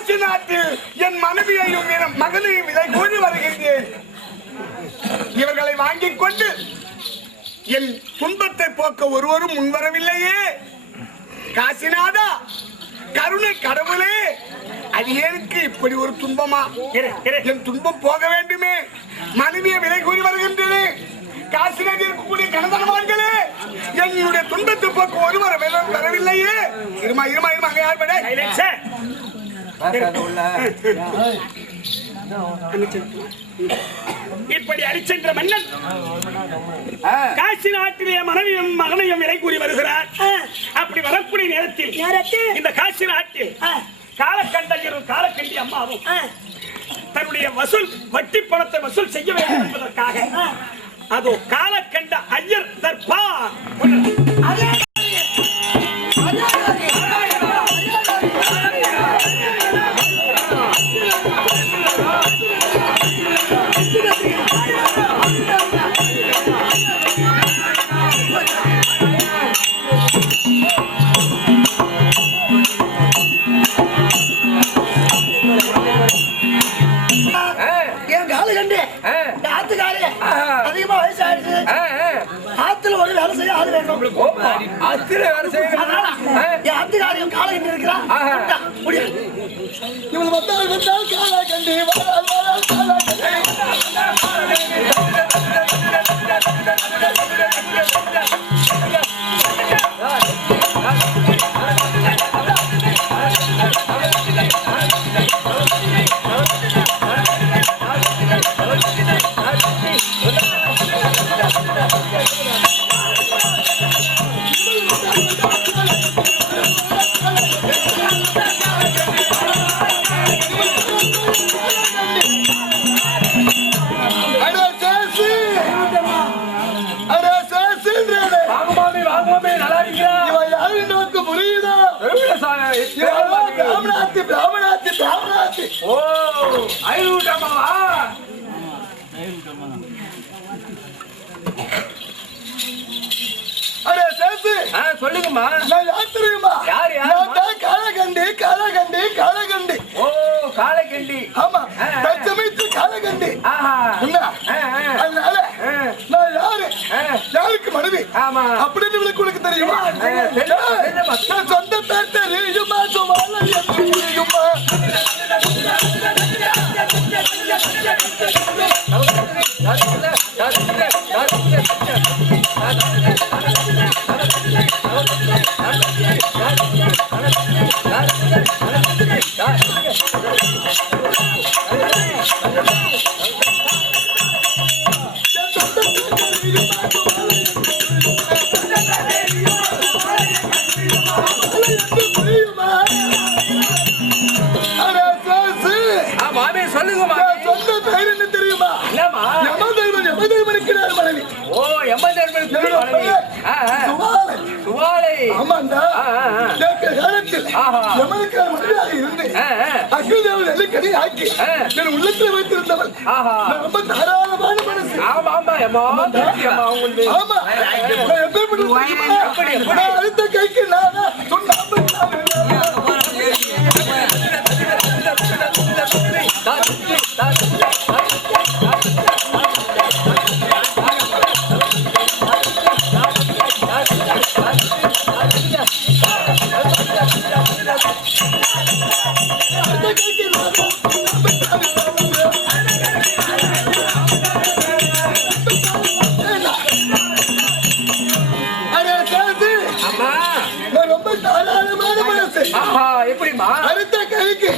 காசி நாட்டில் என் மனைவியையும் என் மகனையும் விலை கூறி வருகின்றேன். இவர்களை வாங்கிக் கொண்டு என் துன்பத்தை போக்க ஒருவரும் முன்வரவில்லையே. காசிநாதா, கருணை கடவுளே, அடியேனுக்கு இப்படி ஒரு துன்பமா? என் துன்பம் போக வேண்டுமே. மனைவியை விலை கூறி வருகின்றேன். காசிநாட்டில் இருக்கக்கூடிய கணவன்களே, என்னுடைய துன்பத்தை போக்க ஒருவர் வரவில்லையே. இருமா இருமா இருமா, அங்க யார் பட இப்படி அடிச்சென்ற மன்னன் காசி நாட்டிலே மனைவியும் மகனையும் விலை கூறி வருகிறார். அப்படி வரக்கூடிய நேரத்தில் இந்த காசி நாட்டில் காலக்கண்டையரும் காலக்கண்டி அம்மாவும் தன்னுடைய வட்டி பணத்தை வசூல் செய்ய வேண்டும் என்பதற்காக அதோ காலக்கண்ட ஐயர் தர்பார் அதிகமா வயசாயிடுச்சு. ஆத்துல ஒரு வேலை செய்ய ஆளு வேணும். ஆத்துக்காரியம் காலை கண்டு இருக்கிறான். இவள் வந்தால் காலை கண்டு சொல்லுங்கம்மா. யார் தெரியுமா? யார் காலகண்டி காலகண்டி காலகண்டி. ஓ, காலகண்டி. ஆமா, தச்சமைத்து காலகண்டி. அதனால நான் யாருக்கு மனைவி அப்படின்னு உங்களுக்கு தெரியுமா? சொந்த பேர் தெரியுமா? தெரியுமா? உள்ளத்தில் வைத்திருந்தவன் ரொம்ப தாராளமான மனசு. அடுத்த கைக்கு எப்படிமா அடுத்த கைக்கு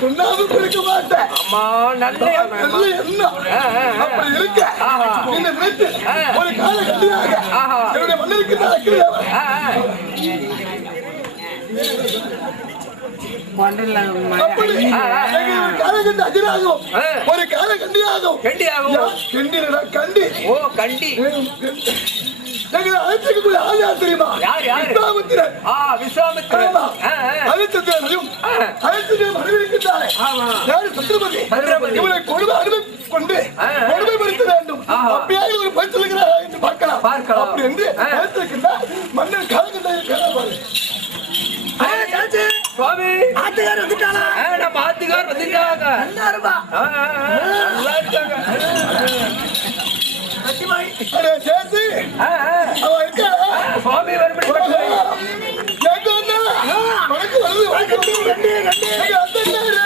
சுண்ணாம்பு கொடுக்க மாட்டேன். நல்ல அப்படி இருக்க இந்த நினைத்து ஒரு காலகட்டமாக என்னுடைய மன்னருக்கு காலகண்டி அஜராகும் ஒரு காலகண்டியாகும் கண்டி. ஓ, கண்டி. அழைச்சிக்கக்கூடிய ஆள் யார் தெரியுமா? விஸ்வாமித்திரன். விஸ்வாமித்திரன். அழைச்சந்திரனையும் அழைச்சந்திரன் மனைவிருக்கின்றாரே யாரு? சத்ரபதி. இவனை கொடுமை அனுபவி கொண்டு கொடுமைப்படுத்த வேண்டும். அப்படியாக ஒரு பயிர் சொல்லுகிறாரா என்று பார்க்கலாம். அப்படி என்று அழைத்திருக்கின்றார் மன்னர் காலகண்ட சுவாமி ஆத்துக்கார் வந்துட்டாளா? நம்ம ஆத்துக்கார் வந்துட்டாங்க. நல்லா இருப்பா. நல்லா இருக்காங்க. அடே சேசி, அவ இருக்கா? சுவாமி வரும்படி எங்க வந்தா? வணக்கு வருது, வணக்கு வருது. எங்க வந்தாரு?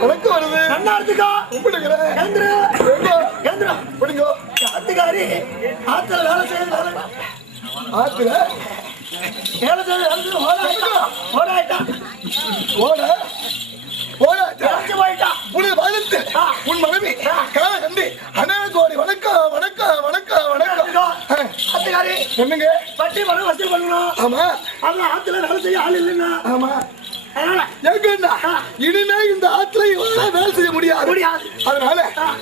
வணக்கு வருது. நல்லா இருந்துக்கோ. கும்பிடுகிறேன். எழுந்துரு. எங்க? எழுந்துரு. பிடிங்கோ. ஆத்துக்காரி ஆத்துல வேலை செய்யறது வேலை. ஆத்துல வேலை செய்யறது ஓடாயிட்டா. ஓட ஓட இறந்து போயிட்டா. உனது வாழ்த்து உன் மனைவி கால கண்டி அநேகோடி வணக்கம் வணக்கம் வணக்கம் வணக்கம். ஆத்துக்காரி என்னங்க? வட்டி பணம் வசூல் பண்ணணும். ஆமா அதெல்லாம் ஆத்துல வேலை செய்ய ஆள் இல்லைன்னா ஆமா. அதனால ஏங்கண்ணா, இனிமே இந்த ஆத்துல இவெல்லாம் வேலை செய்ய முடியாது. அதனால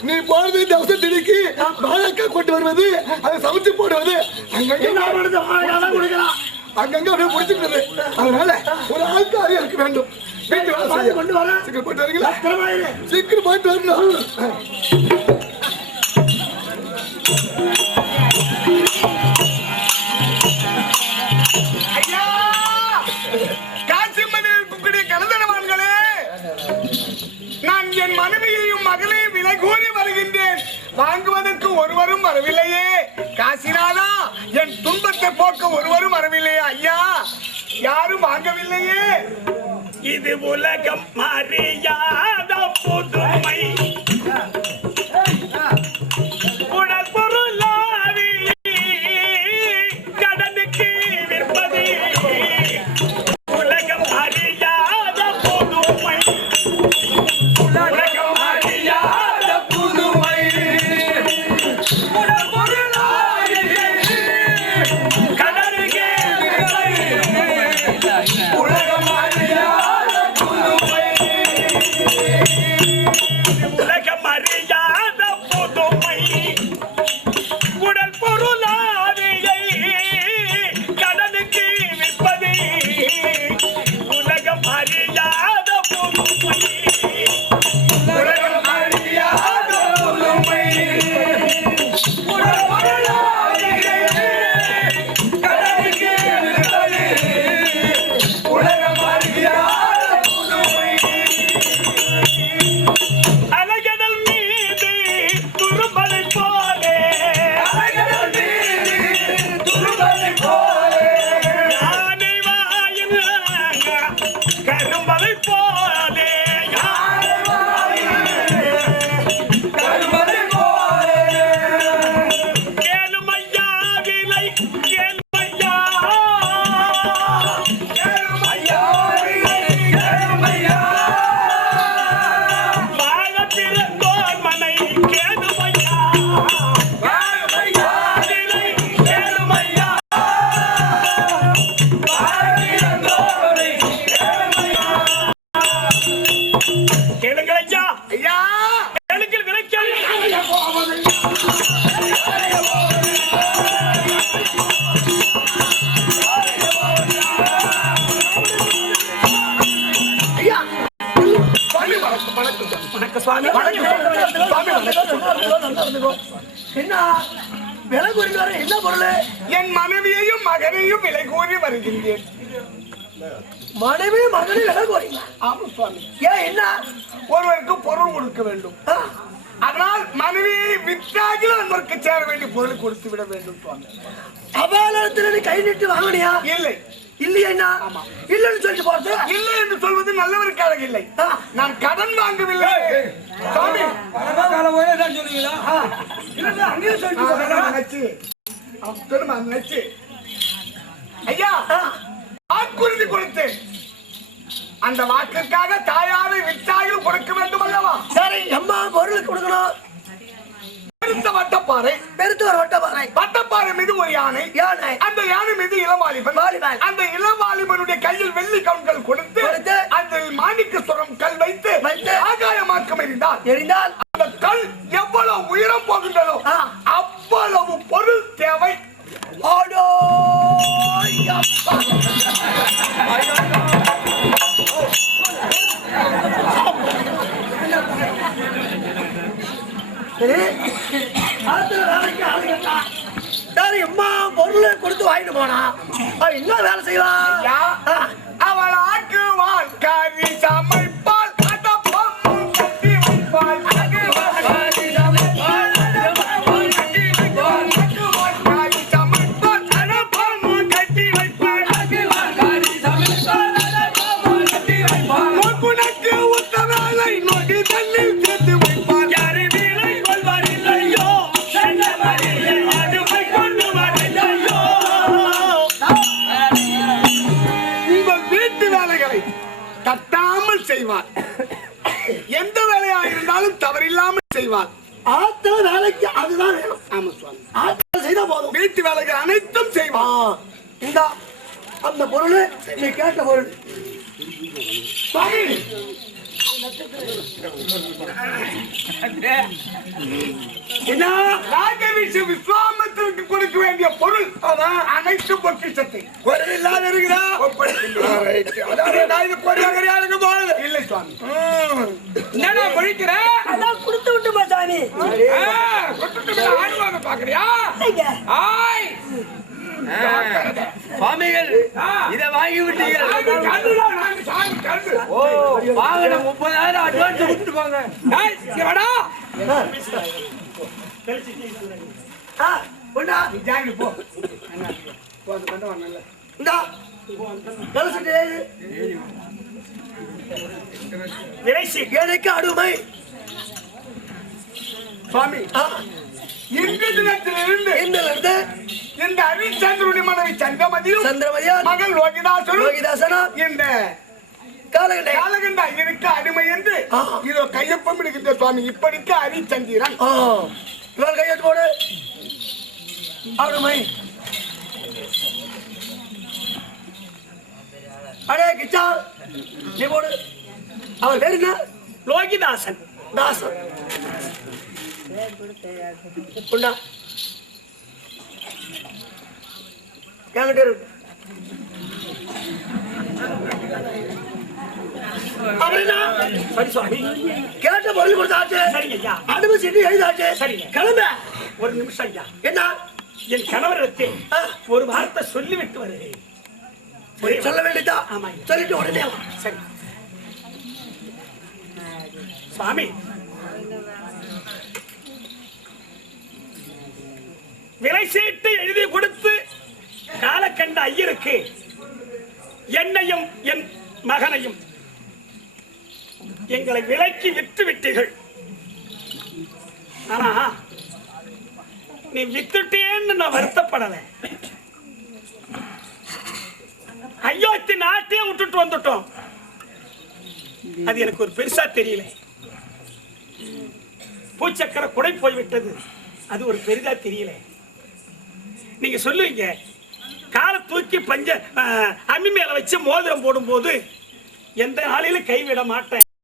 நீ போறது தவசம் திணிக்கு வாழைக்காய் கொண்டு வருவது, அதை சமைச்சு போடுவது, என்ன பண்ணுறது? வாழைக்காய் கொடுக்கலாம். அங்கங்க அப்படியே முடிச்சுக்கிறது. அதனால ஒரு ஆள்காரி எனக்கு வேண்டும். வீட்டு வேலை செய்ய கொண்டு வரேன். சீக்கிரம் போயிட்டு வரீங்களா? திறமையிலே சீக்கிரம் போயிட்டு வரணும். ஐயா, காசிமணியில் இருக்கக்கூடிய கலந்தனவான்களே, நான் என் மனைவியையும் மகளையும் விலை கூறி வருகின்றேன். வாங்குவதற்கு ஒருவரும் வரவில்லையே. காசினாலா, என் துன்பத்தை போக்க ஒருவரும் வரவில்லையே. ஐயா, யாரும் வாங்கவில்லையே. இது உலகம் அறியாத புதுமை உடல் பொருளாவி கடனுக்கு விற்பது உலகம் அறியாத புதுமை உலகம் அறியாத புதுமை உடல் பொருளாவி கடனுக்கு விற்பது உலகம் அறியாத புதுமை உலகம் அறியாத புதுமை உடல் பொருளாவியை கடனுக்கு விற்பது உலகம் அறியாத புதுமை உலகம் அறியாத புதுமை உடல் பொருளாவியை கடனுக்கு விற்பது உலகம் அறியாத புதுமை அலைகடல் மீது துரும்பலை போலே அலைகடல் மீது துரும்பலை போலே யானை வாயில் கரும்பலை போலே யானை வாயில் கரும்பலை போலே கேளுமையா விலை கேளுமையா கேளுமையா விலை கேளுமையா வாழ பிறந்தோர் மனை கேளுமையா கேளுமையா விலை கேளுமையா வாழ பிறந்தோரை கேளுமையா கேளுங்கள் ஐயா ஐயா, கேளுங்கள் விலை ஐயா சுவாமி வணக்கம், வணக்கம். வணக்கம் சுவாமி என்ன விலை குறிக்கிற என்ன பொருள்? என் மனைவியையும் மகனையும் விலை கூறி வருகின்றேன். மனைவி மகனை விலை கோரிங்க. ஆமா சுவாமி, ஏன் என்ன? ஒருவருக்கு பொருள் கொடுக்க வேண்டும். அதனால் மனைவியை விற்றாகிலும் அன்பருக்கு சேர வேண்டிய பொருள் கொடுத்து விட வேண்டும் சுவாமி. அபாலத்தில் நீ கை நீட்டு வாங்கினியா? இல்லை, இல்லையா? என்ன இல்லைன்னு சொல்லிட்டு போறது? இல்லை என்று சொல்வது நல்லவருக்கு அழகில்லை. நான் கடன் வாங்கவில்லை சுவாமி. இல்ல அங்கேயே சொல்லிட்டு அதெல்லாம் நினைச்சு, திரும்ப நினைச்சு ஐயா வாக்குறுதி கொடுத்தேன். அந்த வாக்கிற்காக தாயாரை விற்றாகிலும் கொடுக்க வேண்டும் அல்லவா? சரி, எம்மா பொருளுக்கு கொடுக்கணும். பெருத்த வட்டப்பாறை, பெருத்து ஒரு வட்டப்பாறை. வட்டப்பாறை மீது ஒரு யானை, யானை. அந்த யானை மீது இளவாலிபன். வாலிபன். அந்த இளவாலிபனுடைய கையில் வெள்ளி கவுன்கள் கொடுத்து அந்த மாணிக்க சுரம் கல் வைத்து வைத்து ஆகாயமாக்கம் எறிந்தால் எரிந்தால் அந்த கல் எவ்வளவு எவ்வளவு உயரம் போகின்றதோ அவ்வளவு பொருள் தேவை. ஆடோ யப்பா. சரி, ஆத்துல வேலைக்கு ஆளு கேட்டா. சரி, அம்மா பொருள் கொடுத்து வாங்கிட்டு போனா அவன் என்ன வேலை செய்யலாம்? அவள் ஆக்குவாள் கறி சமைப்பாள் அத பொம்மும் கட்டி வைப்பாள். ஆக்குவாள் கறி சமைப்பாள் அத பொம்மும் கட்டி வைப்பாள். ஆக்குவாள் கறி சமைப்பாள் அத பொம்மும் கட்டி வைப்பாள். ஆக்குவாள் கறி சமைப்பாள் அத பொம்மும் கட்டி வைப்பாள். நோக்குனக்கு உத்த வேலை நொடி தண்ணில் சேர்த்து வைப்பாள். யாரு வீரை கொள்வார் இல்லையோ சென்றவரிலே அடுமை கொண்டு வரையில்லையோ. உங்கள் வீட்டு வேலைகளை தட்டாமல் செய்வார். எந்த வேலையா இருந்தாலும் தவறில்லாமல் செய்வார். ஆத்துல வேலைக்கு அதுதான் வேணும். ஆமா சுவாமி. ஆத்துல செய்தா போதும். வீட்டு வேலைகள் அனைத்தும் செய்வார். இந்த அந்த பொருள் நீ கேட்ட பொருள். சுவாமி என்ன ராஜரிஷி விஸ்வாமித்திரருக்கு கொடுக்க வேண்டிய பொருள் அனைத்து பொக்கிஷத்தை பொருள் இல்லாத இருக்குதா? இல்லை சுவாமி. என்னடா பொழிக்கிறேன்? அதான் கொடுத்து விட்டுமா சாமி. ஆடுவாங்க பாக்குறியா? ஆய் சுவாமிகள் இத வாங்கி விட்டீர்கள். ஓ, வாங்கின 30,000 அட்வான்ஸ் கொடுத்துட்டு போங்க. பொண்ணா ஜாங்கி போ. இந்தா கலசட்டு விரைசி எனக்கு அடிமை. சுவாமி இன்று தினத்திலிருந்து இருந்து இந்த ஹரிச்சந்திரனுடைய மனைவி சந்திரமதியும் சந்திரமதியா மகள் லோகிதாசனும் லோகிதாசனா இந்த காலகண்டை காலகண்ட ஐயருக்கு அடிமை என்று இதோ கையொப்பம் இருக்கின்ற சுவாமி. இப்படிக்கு ஹரிச்சந்திரன். இவள் கையெழுத்து போடு. அடிமை. அடே கிச்சா நீ போடு. அவள் பேர் என்ன? லோகிதாசன். தாசன். உண்டா என்கிட்ட இருக்கு. அப்படின்னா சரி சுவாமி. கேட்ட பொருள் கொடுத்தாச்சு. சரிங்க ஐயா. அடிமை சீட்டு எழுதாச்சு. சரிங்க. கிளம்ப. ஒரு நிமிஷம் ஐயா. என்ன என் கணவரிடத்தில் ஒரு வார்த்தை சொல்லிவிட்டு வருகிறேன். சொல்ல வேண்டியதா? ஆமா. சொல்லிட்டு உடனே வா. சரி சுவாமி. விலை சீட்டு எழுதி கொடுத்து காலக்கண்ட ஐயருக்கு என்னையும் என் மகனையும் எங்களை விலைக்கு விற்று விட்டீர்கள். ஆனா நீ வித்துட்டேன்னு நான் வருத்தப்படல. அயோத்தி நாட்டையே விட்டுட்டு வந்துட்டோம். அது எனக்கு ஒரு பெருசா தெரியல. பூச்சக்கர குடை போய்விட்டது, அது ஒரு பெரிதா தெரியல. நீங்க சொல்லுவீங்க காலை தூக்கி பஞ்ச அம்மி மேல வச்சு மோதிரம் போடும் போது எந்த நாளிலும் கைவிட மாட்டேன்.